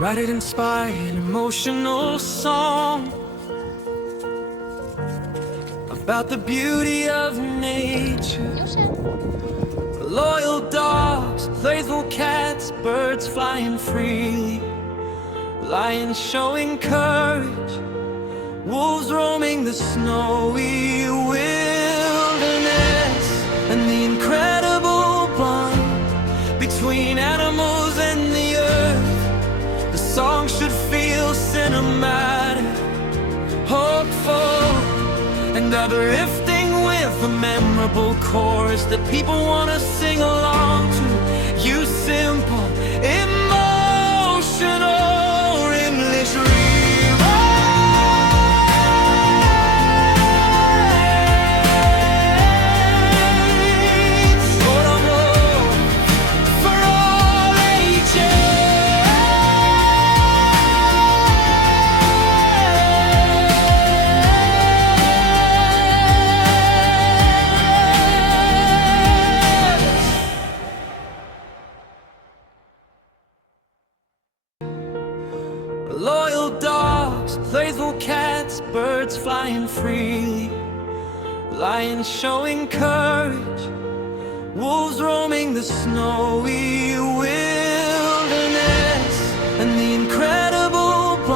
Write it inspired, emotional song about the beauty of nature. Loyal dogs, playful cats, birds flying freely, lions showing courage, wolves roaming the snowy wilderness. And the incredible bond between animals and the earth. The song should feel cinematic, hopeful, and uplifting, with a memorable chorus that people want to sing along to. You simple, emotional English loyal dogs, playful cats, birds flying freely, lions showing courage, wolves roaming the snowy wilderness. And the incredible